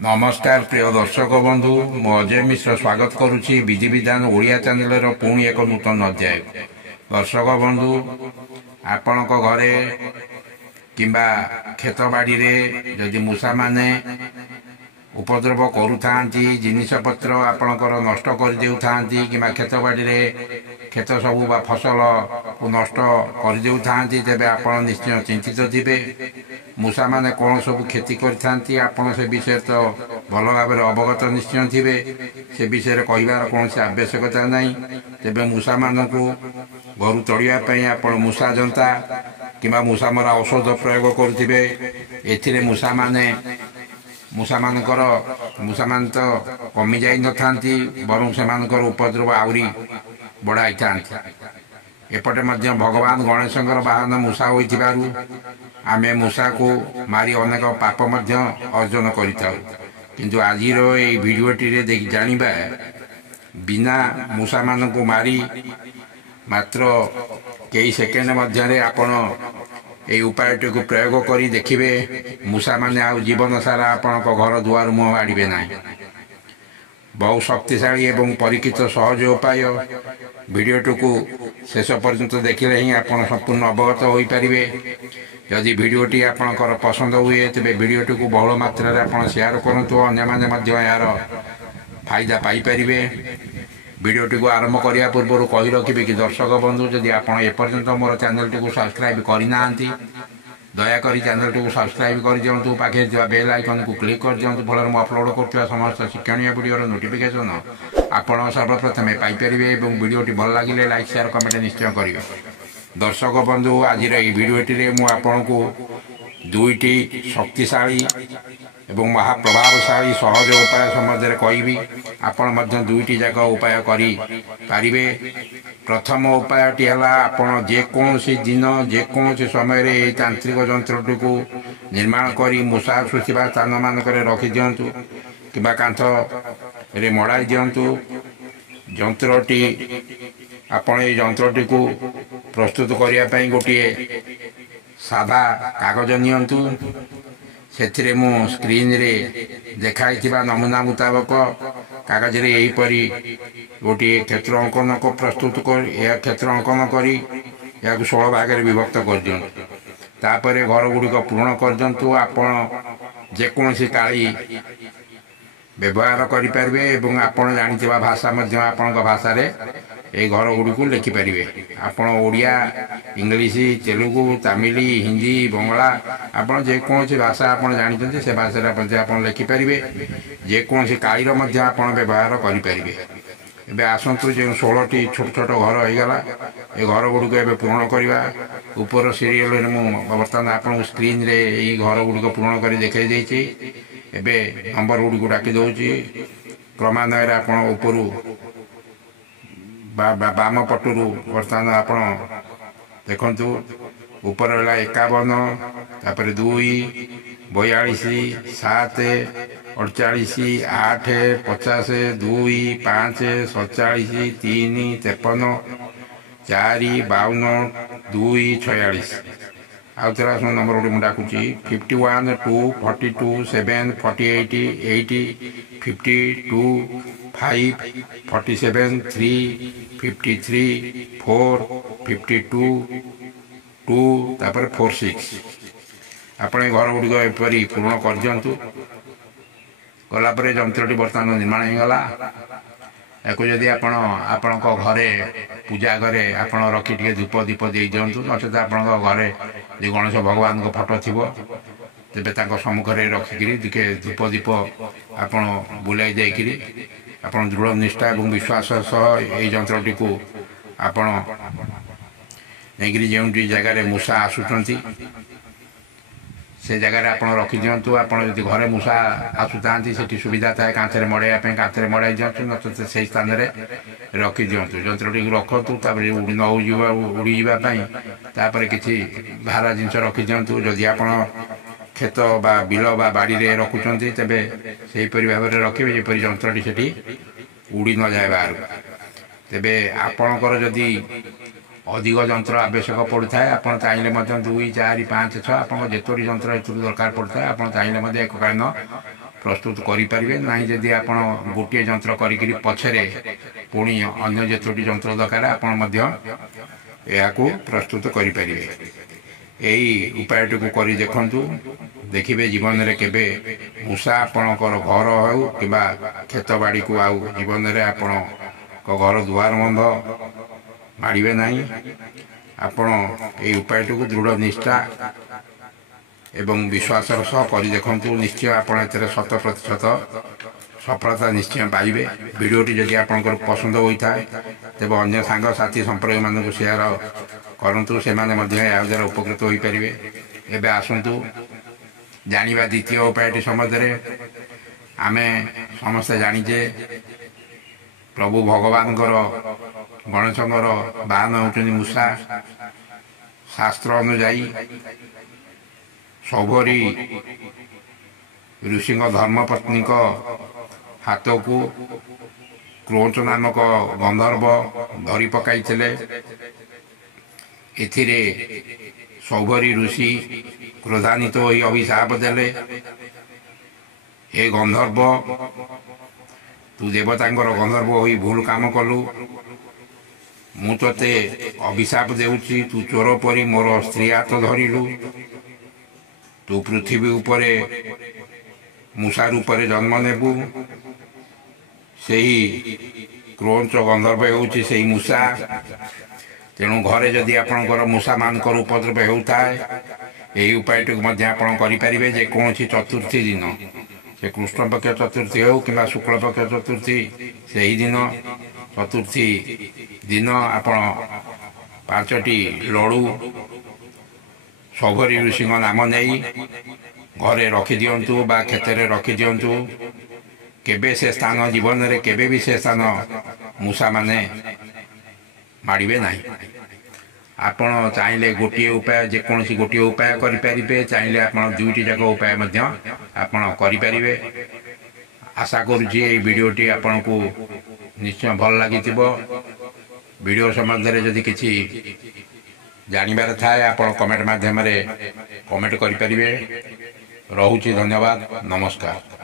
नमस्कार प्रिय दर्शक बंधु मु अजय मिश्र स्वागत करुच्ची विधि विधान ओडिया चैनल पुणी एक नूतन अध्याय। दर्शक बंधु आपण घरे किंबा खेत बाड़ी रे जदि मूषा माने उपद्रव करूथांती जिनिस पत्र आपणकर नष्ट कर देउथांती किंबा खेत बाड़ी रे खेत सबू बा फसल को नष्ट कर देउथांती तेबे आपण निश्चय चिंतित थिबे। मूषा माने कौन सब क्षति करथांती आपण से विषय तो भल भाव अवगत निश्चय थिबे। से विषय कहबार कौन आवश्यकता नहीं। तेबे मूषा मानकु घर तड़िया पई आपण मूषा जंता किंबा मूषा मरा औषध प्रयोग करुथिबे। एथिरे मूषा मान तो कमी जाई नथांती बरं सेमानकर उपद्रव आउरी बढ़ाई थांती। एपटे मध्य भगवान गणेशंकर वाहन मूषा होइथिबारु आमे मूषा को मारी अनेक पाप मध्य अर्जन करिथाउ। किंतु आजिर ए भिडियोटी रे देखि जानिबा बिना मूषा मान को मारी मात्र कई सेकेंड मध्य आपण ए उपायटी को प्रयोग करी देखिबे मूषा माने आ जीवन सारा आपण घर दुआर मुह आड़े ना। बहु शक्तिशाली एवं परीक्षित सहज उपाय भिडियोटी को शेष पर्यंत देखिले ही आपण संपूर्ण अवगत हो पारिबे। यदि भिडियोटी आपणकर पसंद हुए तेरे भिडियोटी को बहुल मात्रा रे आपण शेयर करंतु अन्य माने मध्य यार फायदा पाई परिबे। भिडियोटी को आरंभ करिया पूर्व कहि रखिबे कि दर्शक बंधु जदि आपण एपर्यंत मोर चैनल टी को सब्सक्राइब करिनांती दयाकोरी चैनल टी को सब्सक्राइब कर दिंतु। पाखे बेल आइकन को क्लिक कर दिंतु। फल मैं अपलोड कर समस्त शिक्षणीय वीडियो नोटिफिकेशन आपण सर्वप्रथमे पाइपर। वीडियोटी भल लगे लाइक शेयर कमेंट निश्चय करेंगे। दर्शक बंधु आज भिडियोटी मुझे दुईटी शक्तिशाली एवं महाप्रभावशाली सहज उपाय सम्बन्ध कहि आपण दुईटी जाक उपाय करें। प्रथम उपायटी है आपण जेकोसी दिन जेकोसी समय तांत्रिक जंत्रटी को निर्माण करी मूषा आसुवा स्थान मानक रखी दिंतु कि कांथ रे मड़ाई दिंतु। जंत्रटी आपण ये जंत्रटी को प्रस्तुत करने गोटे सादा कागज नियंतु। से मु स्क्रीन रे देखाई नमूना मुताबक कागज रे यहीपरी गोटे क्षेत्र अंकन को प्रस्तुत कर क्षेत्र अंकन करी या 16 भाग में विभक्त कर दिंतु। तापर घर गुड़िक पूर्ण कर दिंतु। आपण जेकोसी काली व्यवहार करें एवं आपण जानिथिबा भाषा आपण भाषा रे ए घर गुड़ी को लिखिपारे। आपण ओडिया इंग्लिश तेलुगु तमिल हिंदी बंगला आपण जेकोसी भाषा आपण जानते से भाषा आप लिखिपारे। जेकोसी कालीर आपण व्यवहार करें। एबे आसतु जो 16टी छोट छोट घर होगला ए घर गुड़िक एवं पूर्ण करवा। ऊपर सीरियल बर्तमान आप स्क्रीन रे यही घर गुड़िक पूर्ण कर देखा देती। नंबर गुड़ी डाकी दूसरी क्रमान्वय आप बाम पटु बर्तमान आप देखु ऊपर है 51 तापर 2 42 7 48 8 50 2 5 47 3 53 4 52 2 46 आउ थे नंबर गुड़ी मुझे डाकुची 51 2 42 7 48 8 52 5 47 3 53 4 52 2 तापर 46 आपण घर गुड़िक एपरी पूर्ण कर दिंतु। गलापर जंत्रटी बर्तमान निर्माण होगला। याकू जदि आपण घरे पूजा घरे आप रखी टे धूप दीप दे दिंतु। नचेत आप घरे जो गणेश भगवान को फटो थी तेरे सम्मुखें रखिक धूप दीप आप बुलाई जाकि आप दृढ़ निष्ठा और विश्वास सह ये जंत्रटी को आपण नहीं जो जगार मूषा आसुंच से जगह आप रखी दिंतु। आपड़ जब घरे मूषा आसुता से सुविधा थाए कांथरे मड़ाई कांथरे मड़ाई दिंतु। नचेत से स्थान में रखी दिंतु। जंत्रटी रखतु न उड़ी जावाई किसी भारा जिनस रखी दिंतु। जदि आप खेत बा बिल बा बाड़ी रे रखुंट तेरे से भाव में रखिए जपरी जंत्रटी से उड़ी न जाए बाहर। तेबे आपणकर जदि अधिक जंत्र आवश्यक पड़ता है आप चाहिए 2 4 5 6 आप जितोटी जंत्र दरकार पड़ता है आप चाहिए एककालीन प्रस्तुत करें ना जदि आप गोटे जंत्र करी पछरे पुणी अन्य जेतोटी जंत्र दरकार आपको प्रस्तुत करें यही उपायटी को कर देखु देखिए जीवन में केवे मूषा आपणकर घर हो कि खेत बाड़ी को आउ जीवन में आपण घर दुआर बंध माड़े ना आपण ये उपायटी को दृढ़ निष्ठा एवं विश्वासर सह कर देखु निश्चय आप 100% सफलता निश्चय पाइबे। वीडियोटी जदि आपंकर पसंद होता है तेज अन्य सांग साथी संपर्क मान सेयार करूँ से द्वारा उपकृत हो पारे। एवं आसतु जाना द्वितीय उपायटी सम्बन्ध आम समस्ते जानीचे प्रभु भगवान गणेश बाहन होती मूषा। शास्त्र अनुजाई सौभरी ऋषि धर्मपत्नी हाथ को क्रोच नामक गंधर्व धरी पकई एथिरे सौभरी ऋषि क्रोधान्वित हो अभिशाप देले, हे गंधर्व तू देवता गंधर्व हो भूल काम कलु, मु ते अभिशाप देउची तू चोर परी मोर स्त्री हाथ धरिलु, तू पृथ्वी उपरे मूषा रूप जन्म नेबू। से क्रोच गंधर्व होउची से मूषा। तेणु घरे जदि आपणकर मूषा मानकर उपद्रव होता है यही उपायटी करें जे कौन चतुर्थी दिन से कृष्ण पक्ष चतुर्थी हो कि शुक्ल पक्ष चतुर्थी से दिन चतुर्थी दिन आप 5टी लड़ू सौभरी ऋषि नाम नहीं घरे रखी दिंतु बा खेत रखी दिंतु। केबे से स्थान जीवन में केबे भी से स्थान मूषा माने माड़े ना। आपण चाहिए गोटे उपाय जेकोसी गोटे उपाय करें, चाहिए आप 2टी जाक उपाय करें। आशा करुँची ये वीडियोटी आपन को निश्चय भल लगी। वीडियो संबंध में जदि किसी जानवर थाए आप कमेंट माध्यम कमेंट करें। रोचे धन्यवाद, नमस्कार।